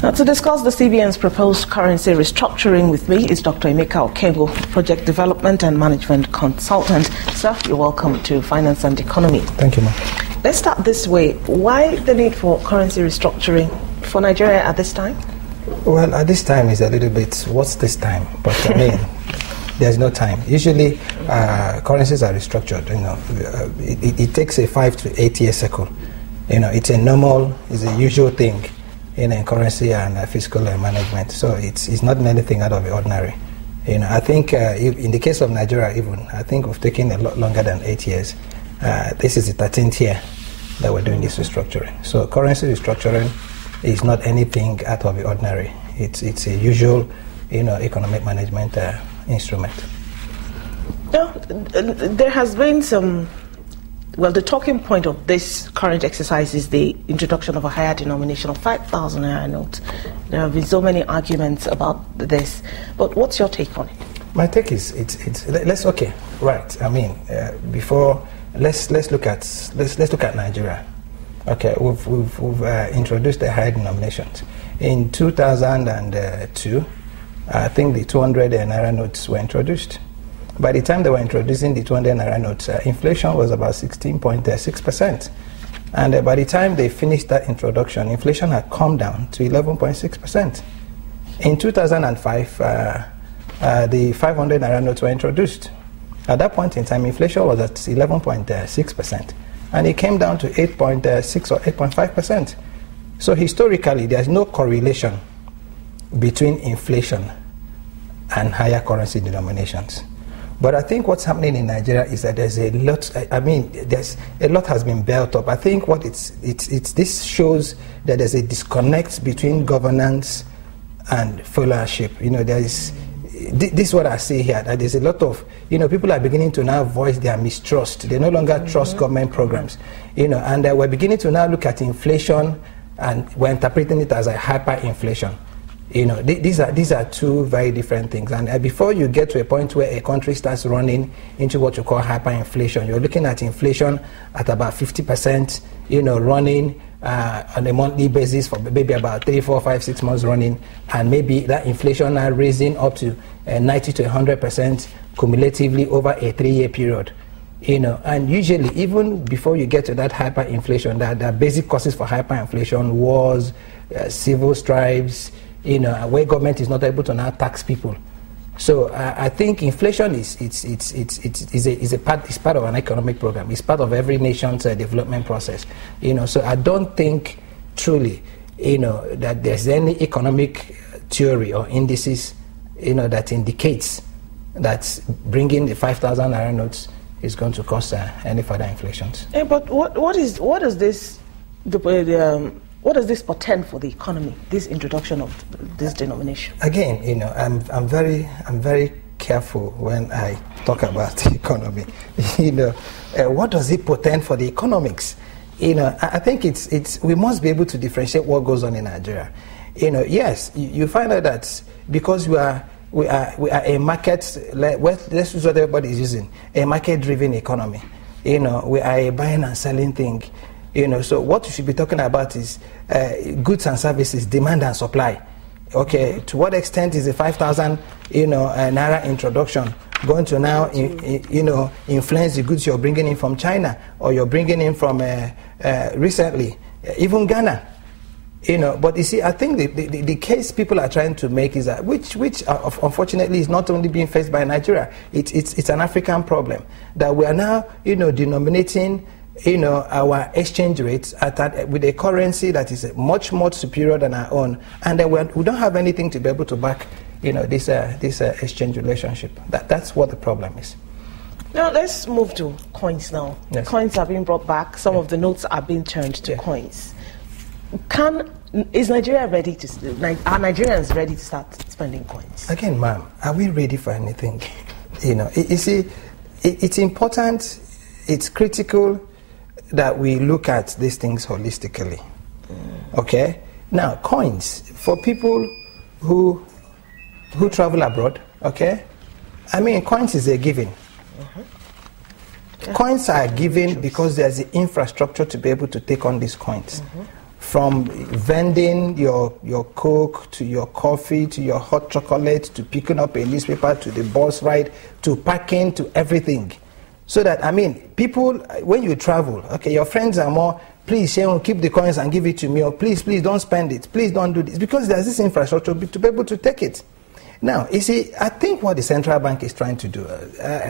Now, to discuss the CBN's proposed currency restructuring with me is Dr. Emeka Okengwu, Project Development and Management Consultant. Sir, you're welcome to Finance and Economy. Thank you, ma'am. Let's start this way. Why the need for currency restructuring for Nigeria at this time? Well, at this time is a little bit, what's this time? But I mean, there's no time. Usually, currencies are restructured. It takes a 5 to 8 year cycle. It's a usual thing in currency and fiscal management. So it's not anything out of the ordinary. I think in the case of Nigeria, even I think we've taken a lot longer than 8 years. This is the 13th year that we're doing this restructuring. So currency restructuring is not anything out of the ordinary. It's a usual, economic management instrument. Now, there has been some. Well, the talking point of this current exercise is the introduction of a higher denomination of 5,000 naira notes. There have been so many arguments about this, but what's your take on it? My take is let's okay, right. I mean, before let's look at Nigeria. Okay, we've introduced the higher denominations in 2002. I think the 200 naira notes were introduced. By the time they were introducing the 200 naira notes, inflation was about 16.6%. And by the time they finished that introduction, inflation had come down to 11.6%. In 2005, the 500 naira notes were introduced. At that point in time, inflation was at 11.6%. And it came down to 8.6 or 8.5%. So historically, there's no correlation between inflation and higher currency denominations. But I think what's happening in Nigeria is that there's a lot. There's a lot has been built up. I think what this shows that there's a disconnect between governance and followership. This is what I see here. That there's a lot of people are beginning to now voice their mistrust. They no longer trust government programs. And we're beginning to now look at inflation, and we're interpreting it as a hyperinflation. These are two very different things. And before you get to a point where a country starts running into what you call hyperinflation, you're looking at inflation at about 50%, running on a monthly basis for maybe about 3, 4, 5, 6 months running, and maybe that inflation now raising up to 90 to 100% cumulatively over a 3-year period. And usually, even before you get to that hyperinflation, the basic causes for hyperinflation was civil strifes, where government is not able to now tax people. So I think inflation is part of an economic program. It's part of every nation's development process. So I don't think truly, that there's any economic theory or indices, that indicates that bringing the 5,000 naira notes is going to cause any further inflations. But what does this portend for the economy? This introduction of this denomination. Again, I'm very careful when I talk about the economy. What does it portend for the economics? I think we must be able to differentiate what goes on in Nigeria. Yes, you find out that because we are a market. Let's use what everybody is using, a market-driven economy. We are a buying and selling thing. So what you should be talking about is goods and services, demand and supply. Okay, to what extent is the 5,000, naira introduction going to now, influence the goods you're bringing in from China or you're bringing in from recently, even Ghana? But you see, I think the case people are trying to make is that which unfortunately is not only being faced by Nigeria. It's an African problem that we are now, denominating our exchange rates with a currency that is much more superior than our own, and then we don't have anything to be able to back, this exchange relationship. That's what the problem is. Now let's move to coins now. Yes. Coins are being brought back. Some of the notes are being turned to coins. Is Nigeria ready to? Are Nigerians ready to start spending coins? Again, ma'am, are we ready for anything? You see, it's important. It's critical that we look at these things holistically. Okay? Now, coins, for people who travel abroad, okay? I mean, coins is a given. Coins are given because there's the infrastructure to be able to take on these coins. from vending your Coke to your coffee to your hot chocolate to picking up a newspaper to the bus ride to parking to everything. So that, I mean, people, when you travel, okay, your friends are more, please, Sheon, keep the coins and give it to me, or please, don't spend it, please don't do this, because there's this infrastructure to be able to take it. Now, you see, I think what the central bank is trying to do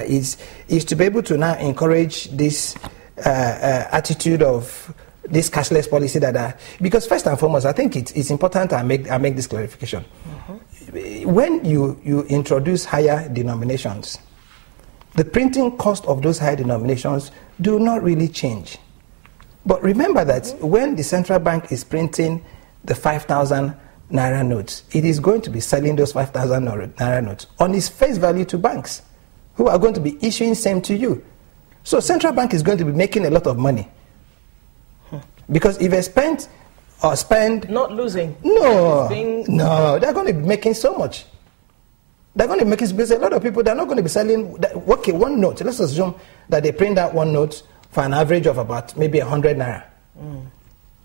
is to be able to now encourage this attitude of this cashless policy because first and foremost, I think it's important I make this clarification. Mm-hmm. When you introduce higher denominations, the printing cost of those higher denominations do not really change. But remember that when the central bank is printing the 5,000 naira notes, it is going to be selling those 5,000 naira notes on its face value to banks, who are going to be issuing same to you. So central bank is going to be making a lot of money. Because if they spend... Not losing. No, they're going to be making so much. They're going to be making, because a lot of people, they're not going to be selling, okay, one note. Let's assume that they print out one note for an average of about maybe 100 naira.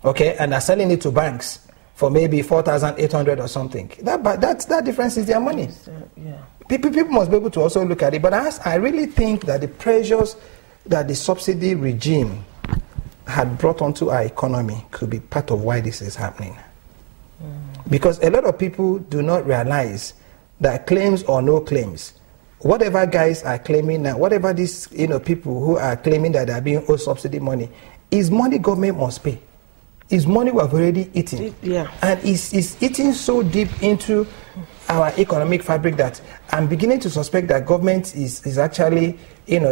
Okay, and they're selling it to banks for maybe 4,800 or something. That difference is their money. Yeah. People must be able to also look at it. But I really think that the pressures that the subsidy regime had brought onto our economy could be part of why this is happening. Because a lot of people do not realize that claims or no claims, whatever guys are claiming now, whatever these people who are claiming that they are being owed subsidy money, is money government must pay. Is money we have already eaten. Yeah. And it's eating so deep into our economic fabric that I'm beginning to suspect that government is actually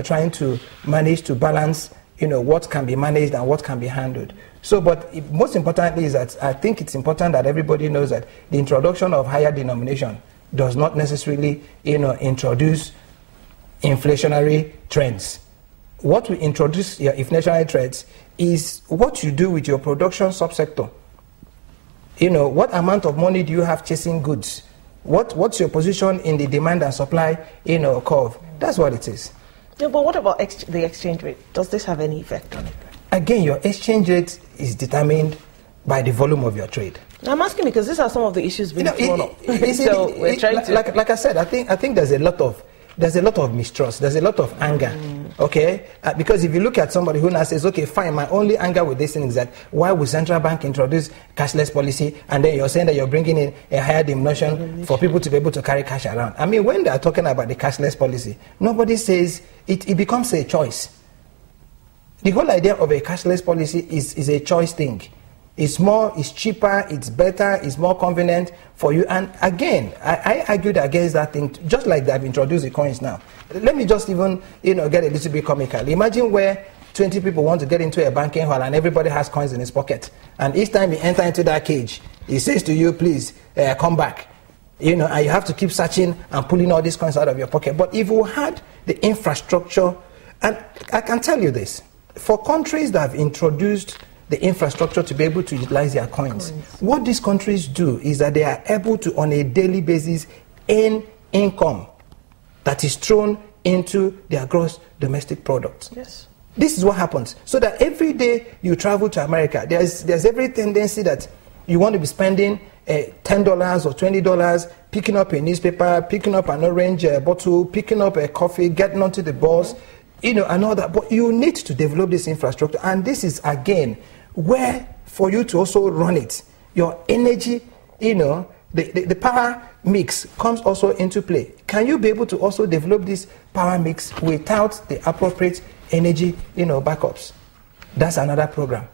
trying to manage to balance what can be managed and what can be handled. So, but most importantly is that I think it's important that everybody knows that the introduction of higher denomination does not necessarily, introduce inflationary trends. What will introduce your inflationary trends is what you do with your production subsector. What amount of money do you have chasing goods? What's your position in the demand and supply, curve? That's what it is. Yeah, but what about the exchange rate? Does this have any effect on it? Again, your exchange rate is determined by the volume of your trade. I'm asking because these are some of the issues being thrown up. So we're trying to... Like I said, I think there's a lot of mistrust, there's a lot of anger, okay? Because if you look at somebody who now says, okay, fine, my only anger with this thing is that why would central bank introduce cashless policy, and then you're saying that you're bringing in a higher denomination for people to be able to carry cash around? I mean, when they're talking about the cashless policy, nobody says it becomes a choice. The whole idea of a cashless policy is a choice thing. It's cheaper, it's better, it's more convenient for you. And again, I argued against that thing, just like they've introduced the coins now. Let me just even, get a little bit comical. Imagine where 20 people want to get into a banking hall and everybody has coins in his pocket. And each time you enter into that cage, he says to you, please, come back. And you have to keep searching and pulling all these coins out of your pocket. But if you had the infrastructure, and I can tell you this, for countries that have introduced the infrastructure to be able to utilize their coins. What these countries do is that they are able to, on a daily basis, earn income that is thrown into their gross domestic product. Yes. This is what happens. So that every day you travel to America, there's every tendency that you want to be spending $10 or $20, picking up a newspaper, picking up an orange bottle, picking up a coffee, getting onto the bus, and all that. But you need to develop this infrastructure. And this is, again, where for you to also run it, your energy, the power mix comes also into play. Can you be able to also develop this power mix without the appropriate energy, backups? That's another program.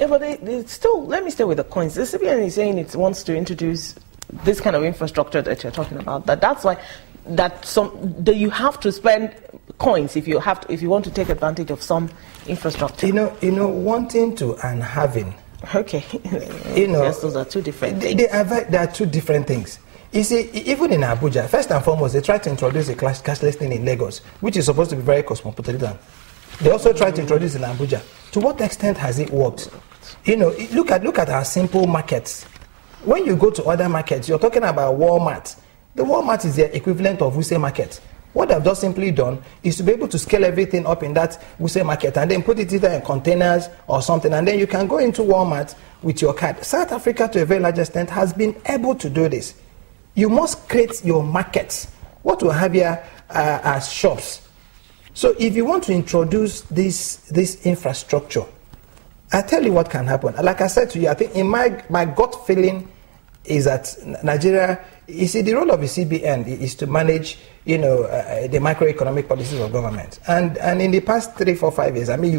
Yeah, but they still, let me stay with the coins. The CBN is saying it wants to introduce this kind of infrastructure that you're talking about. That's why that you have to spend coins if you want to take advantage of some infrastructure. Wanting to and having. Okay. Yes, those are two different things. They are two different things. You see, even in Abuja, first and foremost, they tried to introduce a cashless thing in Lagos, which is supposed to be very cosmopolitan. They also tried to introduce it in Abuja. To what extent has it worked? Look at our simple markets. When you go to other markets, you're talking about Walmart. The Walmart is the equivalent of Wuse Market. What they've just simply done is to be able to scale everything up in that Wuse market and then put it either in containers or something, and then you can go into Walmart with your card. South Africa, to a very large extent, has been able to do this. You must create your markets. What we have here are shops. So if you want to introduce this infrastructure, I tell you what can happen. Like I said to you, I think in my gut feeling is that Nigeria, you see, the role of the CBN is to manage, the macroeconomic policies of government. And in the past 3, 4, 5 years, I mean,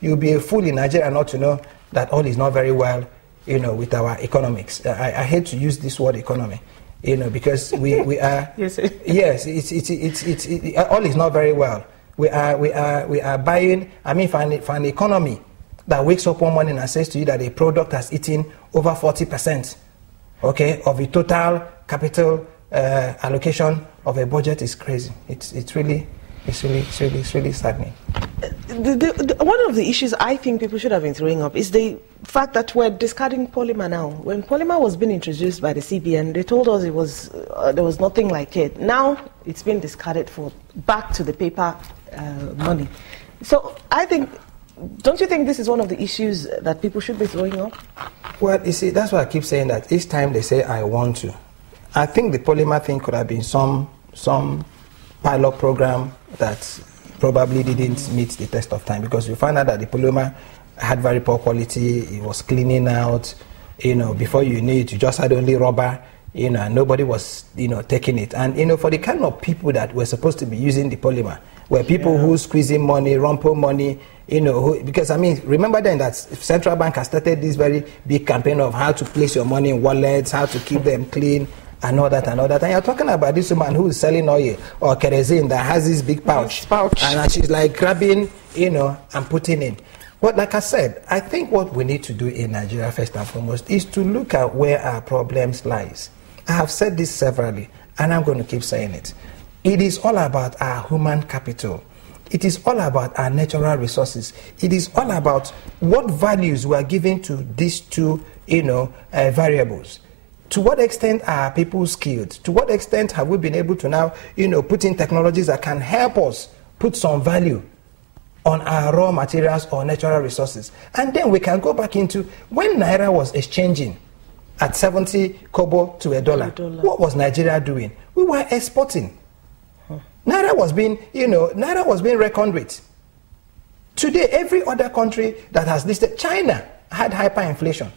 you'll be a fool in Nigeria not to know that all is not very well, with our economics. I hate to use this word economy, because we are. Yes, it's all is not very well. We are buying. I mean, for an economy that wakes up one morning and says to you that a product has eaten over 40%, okay, of the total capital allocation of a budget is crazy. It's really saddening. One of the issues I think people should have been throwing up is the fact that we're discarding polymer now. When polymer was being introduced by the CBN, they told us it was there was nothing like it. Now it's been discarded for back to the paper money. So I think, don't you think this is one of the issues that people should be throwing up? Well, you see, that's why I keep saying that each time they say I want to. I think the polymer thing could have been some pilot program that probably didn't meet the test of time, because you find out that the polymer had very poor quality, it was cleaning out, before you knew it, you just had only rubber, and nobody was, taking it. And, for the kind of people that were supposed to be using the polymer, were people who squeezing money, rumple money, because, I mean, remember then that Central Bank has started this very big campaign of how to place your money in wallets, how to keep them clean, and all that. And you're talking about this woman who is selling oil or kerosene that has this big pouch. And she's like grabbing, and putting in. But like I said, I think what we need to do in Nigeria, first and foremost, is to look at where our problems lies. I have said this severally, and I'm going to keep saying it. It is all about our human capital. It is all about our natural resources. It is all about what values we are giving to these two, variables. To what extent are people skilled? To what extent have we been able to now, put in technologies that can help us put some value on our raw materials or natural resources? And then we can go back into when Naira was exchanging at 70 kobo to $1. What was Nigeria doing? We were exporting. Naira was being reckoned with. Today, every other country that has listed, China had hyperinflation.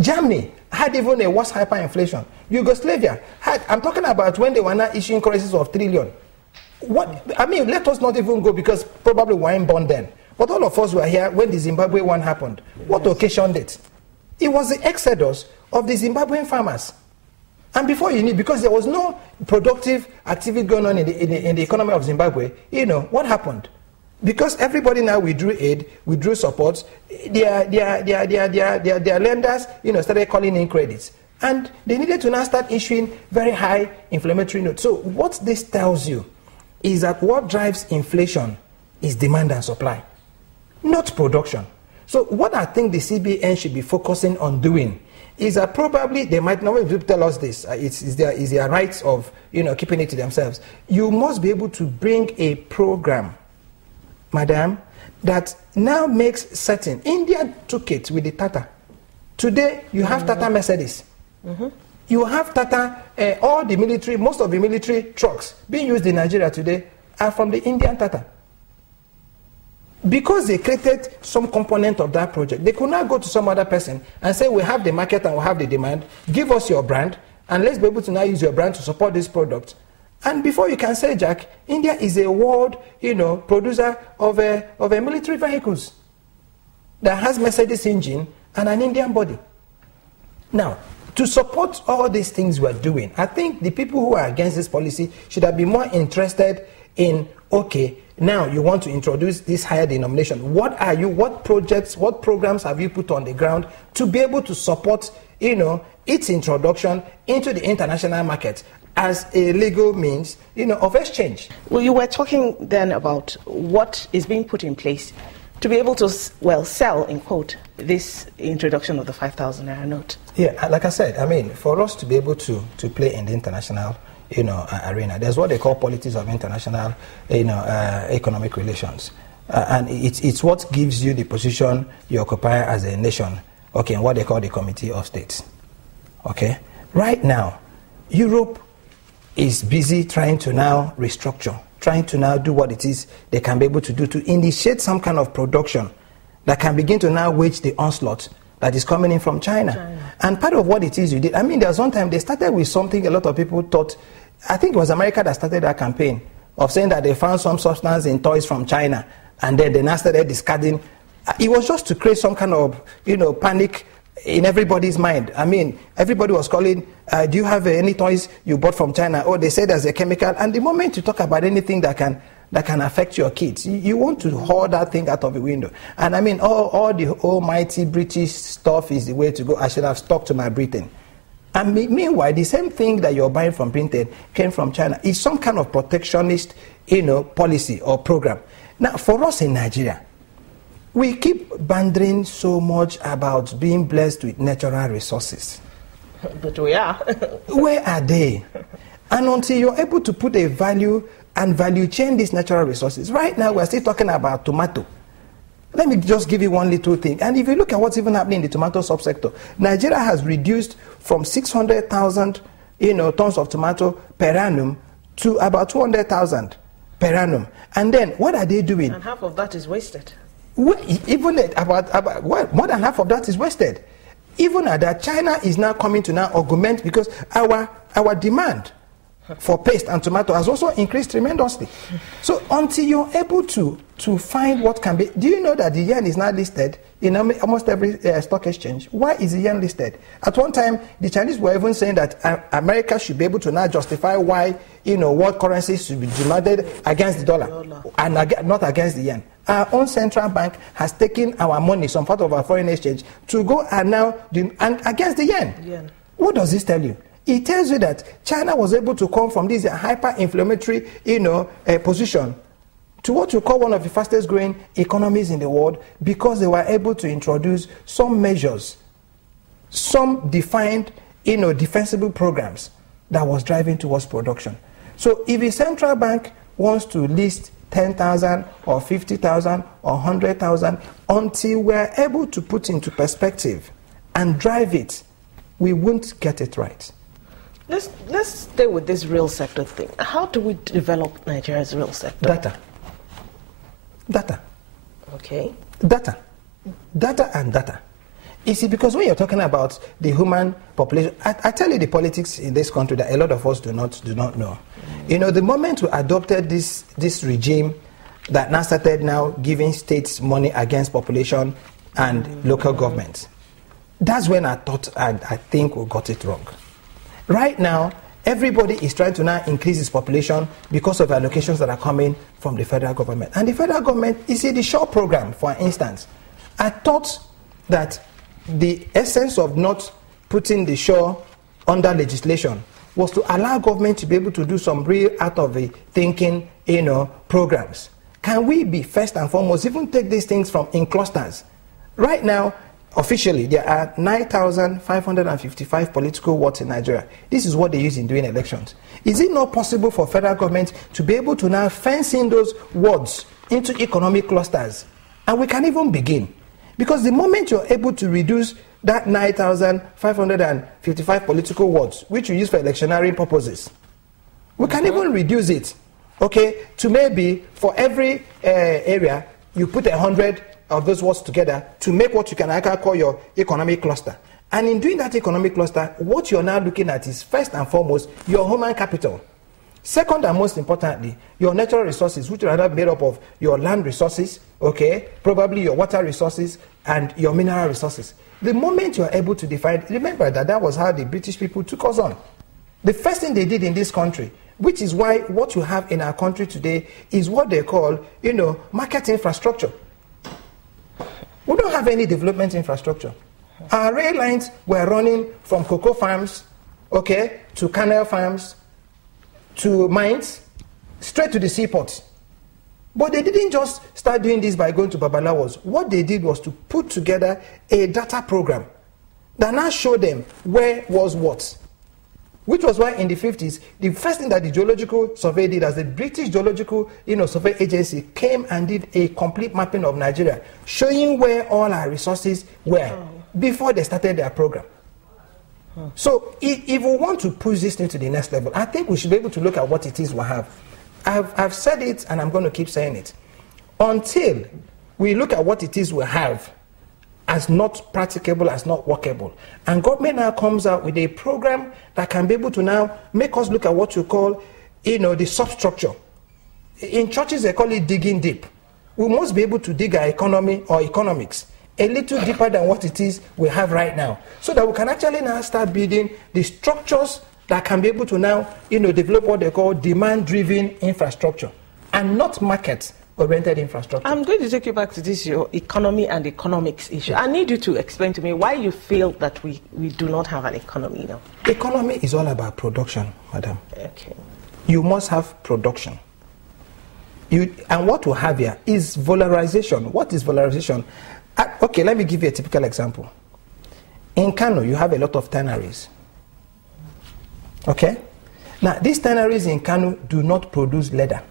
Germany had even a worse hyperinflation. Yugoslavia had, I'm talking about when they were now issuing currencies of trillion. Let us not even go, because probably we weren't born then. But all of us were here when the Zimbabwe one happened. What occasioned it? It was the exodus of the Zimbabwean farmers. And before you knew, because there was no productive activity going on in the economy of Zimbabwe, what happened? Because everybody now withdrew aid, withdrew support, their lenders, started calling in credits. And they needed to now start issuing very high inflammatory notes. So what this tells you is that what drives inflation is demand and supply, not production. So what I think the CBN should be focusing on doing is that probably they might not be able to tell us this. It's their rights of keeping it to themselves. You must be able to bring a program, madam, that now makes certain. India took it with the Tata. Today you have Tata Mercedes. You have Tata. All the military, most of the military trucks being used in Nigeria today are from the Indian Tata. Because they created some component of that project, they could not go to some other person and say, we have the market and we have the demand, give us your brand, and let's be able to now use your brand to support this product. And before you can say, Jack, India is a world, producer of military vehicles that has Mercedes engine and an Indian body. Now, to support all these things we're doing, I think the people who are against this policy should have been more interested in, okay, now you want to introduce this higher denomination. What projects, what programs have you put on the ground to be able to support, its introduction into the international market as a legal means, of exchange? Well, you were talking then about what is being put in place to be able to, sell, in quote, this introduction of the 5,000 naira note. Yeah, like I said, for us to be able to play in the international, arena. There's what they call politics of international, economic relations. And it's what gives you the position you occupy as a nation, okay, in what they call the Committee of States. Okay? Right now, Europe is busy trying to now restructure, trying to now do what it is they can be able to do to initiate some kind of production that can begin to now wage the onslaught that is coming in from China. And part of what it is you did, I mean, there's one time they started with something a lot of people thought, I think it was America that started that campaign of saying that they found some substance in toys from China, and then they now started discarding. It was just to create some kind of, panic in everybody's mind. I mean, everybody was calling, do you have any toys you bought from China? Oh, they said there's a chemical. And the moment you talk about anything that can affect your kids, you want to haul that thing out of the window. And I mean, all the almighty British stuff is the way to go. I should have stuck to my Britain. And meanwhile, the same thing that you're buying from Britain came from China. It's some kind of protectionist, policy or program. Now, for us in Nigeria, we keep bandering so much about being blessed with natural resources. But we are. Where are they? And until you're able to put a value and value chain these natural resources, right now we're still talking about tomato. Let me just give you one little thing. And if you look at what's even happening in the tomato subsector, Nigeria has reduced from 600,000 tons of tomato per annum to about 200,000 per annum. And then what are they doing? And half of that is wasted. Even about more than half of that is wasted. Even at that, China is now coming to now augment, because our demand for paste and tomato has also increased tremendously. So until you're able to find what can be, do you know that the yen is now listed in almost every stock exchange? Why is the yen listed? At one time, the Chinese were even saying that America should be able to now justify why world currencies should be demanded against the dollar and not against the yen. Our own central bank has taken our money, some part of our foreign exchange, to go and now against the yen. What does this tell you? It tells you that China was able to come from this hyper-inflammatory, position to what you call one of the fastest growing economies in the world, because they were able to introduce some measures, some defined, defensible programs that was driving towards production. So if a central bank wants to list 10,000 or 50,000 or 100,000, until we're able to put into perspective and drive it, we won't get it right. Let's stay with this real sector thing. How do we develop Nigeria's real sector? Data. Okay. Data and data. You see, because when you're talking about the human population, I tell you the politics in this country that a lot of us do not know. The moment we adopted this regime that now started now giving states money against population and local governments, that's when I think we got it wrong. Right now, everybody is trying to now increase its population because of allocations that are coming from the federal government. And the federal government, you see, the SHORE program, for instance, I thought that the essence of not putting the SHORE under legislation was to allow government to be able to do some real out of the thinking, programs. Can we be first and foremost, even take these things in clusters? Right now, officially, there are 9,555 political wards in Nigeria. This is what they use in doing elections. Is it not possible for federal government to be able to now fence in those wards into economic clusters? And we can even begin. Because the moment you're able to reduce that 9,555 political wards, which you use for electioneering purposes, we can even reduce it, okay, to maybe for every area, you put 100 of those words together to make what you can call your economic cluster. And in doing that economic cluster, what you're now looking at is first and foremost your human capital. Second and most importantly, your natural resources, which are made up of your land resources, okay, probably your water resources and your mineral resources. The moment you are able to define, remember that was how the British people took us on. The first thing they did in this country, which is why what you have in our country today is what they call, market infrastructure. We don't have any development infrastructure. Our rail lines were running from cocoa farms, okay, to canal farms, to mines, straight to the seaports. But they didn't just start doing this by going to Babalawos. What they did was to put together a data program that now showed them where was what. Which was why in the 50s, the first thing that the Geological Survey did, as the British Geological Survey Agency came and did a complete mapping of Nigeria, showing where all our resources were before they started their program. So if we want to push this thing to the next level, I think we should be able to look at what it is we have. I've said it, and I'm going to keep saying it. Until we look at what it is we have as not practicable, as not workable, and government now comes out with a program that can be able to now make us look at what you call, the substructure. In churches, they call it digging deep. We must be able to dig our economy or economics a little deeper than what it is we have right now, so that we can actually now start building the structures that can be able to now, develop what they call demand-driven infrastructure, and not market-oriented infrastructure. I'm going to take you back to this, your economy and economics issue. I need you to explain to me why you feel that we do not have an economy now. Economy is all about production, madam. Okay. You must have production. And what we have here is valorization. What is valorization? Okay, let me give you a typical example. In Kano, you have a lot of tanneries. Okay? Now, these tanneries in Kano do not produce leather.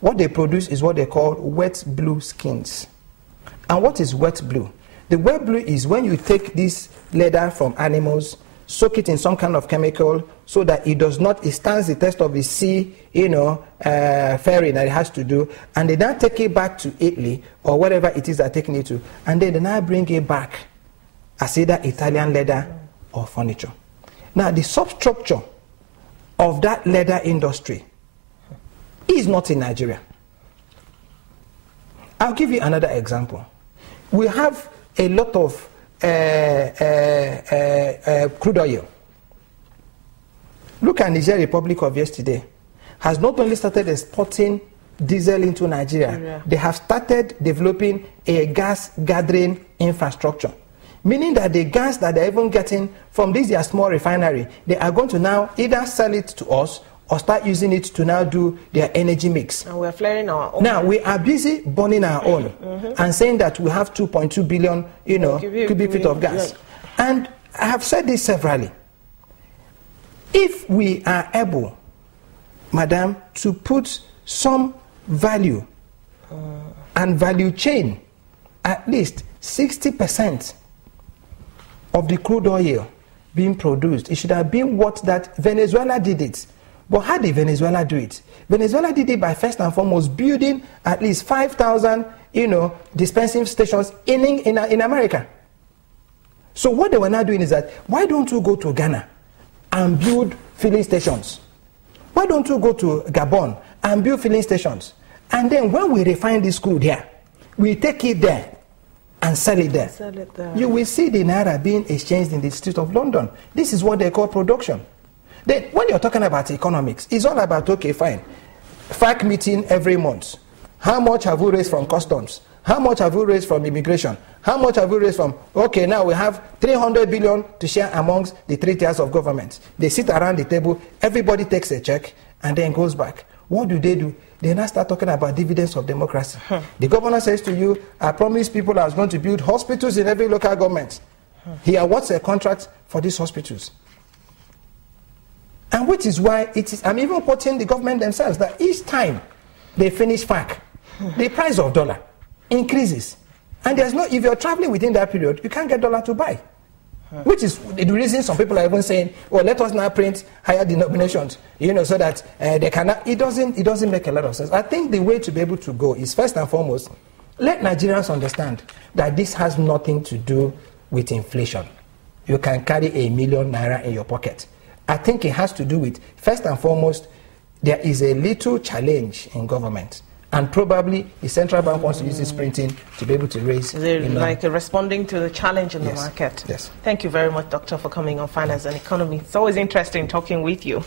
What they produce is what they call wet blue skins. And what is wet blue? The wet blue is when you take this leather from animals, soak it in some kind of chemical so that it stands the test of the sea, ferry that it has to do, and they then take it back to Italy or wherever it is they're taking it to, and then they now bring it back as either Italian leather or furniture. Now, the substructure of that leather industry is not in Nigeria. I'll give you another example. We have a lot of crude oil. Look at Nigeria Republic of yesterday. Has not only started exporting diesel into Nigeria, they have started developing a gas gathering infrastructure. Meaning that the gas that they're even getting from this their small refinery, they are going to now either sell it to us or start using it to now do their energy mix. And we're flaring our own. Now, we are busy burning our own and saying that we have 2.2 billion, cubic feet of gas. Yeah. And I have said this severally. If we are able, madam, to put some value and value chain, at least 60% of the crude oil being produced, it should have been what that Venezuela did it. But how did Venezuela do it? Venezuela did it by first and foremost building at least 5,000, dispensing stations in America. So what they were now doing is that, why don't you go to Ghana and build filling stations? Why don't you go to Gabon and build filling stations? And then when we refine this crude here, we take it there and sell it there. You will see the naira being exchanged in the streets of London. This is what they call production. Then, when you're talking about economics, it's all about, okay, fine, FAC meeting every month. How much have we raised from customs? How much have we raised from immigration? How much have we raised from, okay, now we have 300 billion to share amongst the 3 tiers of government. They sit around the table, everybody takes a check, and then goes back. What do? They now start talking about dividends of democracy. The governor says to you, I promise people I was going to build hospitals in every local government. Here, what's a contract for these hospitals? And which is why I'm even quoting the government themselves, that each time they finish FAC, the price of dollar increases. And if you're traveling within that period, you can't get dollar to buy. Which is the reason some people are even saying, well, let us now print higher denominations, so that they cannot. It doesn't make a lot of sense. I think the way to be able to go is, first and foremost, let Nigerians understand that this has nothing to do with inflation. You can carry 1 million naira in your pocket. I think it has to do with, first and foremost, there is a little challenge in government. And probably the central bank wants to use this printing to be able to raise... Like responding to the challenge in the market. Yes. Thank you very much, Doctor, for coming on Finance and Economy. It's always interesting talking with you.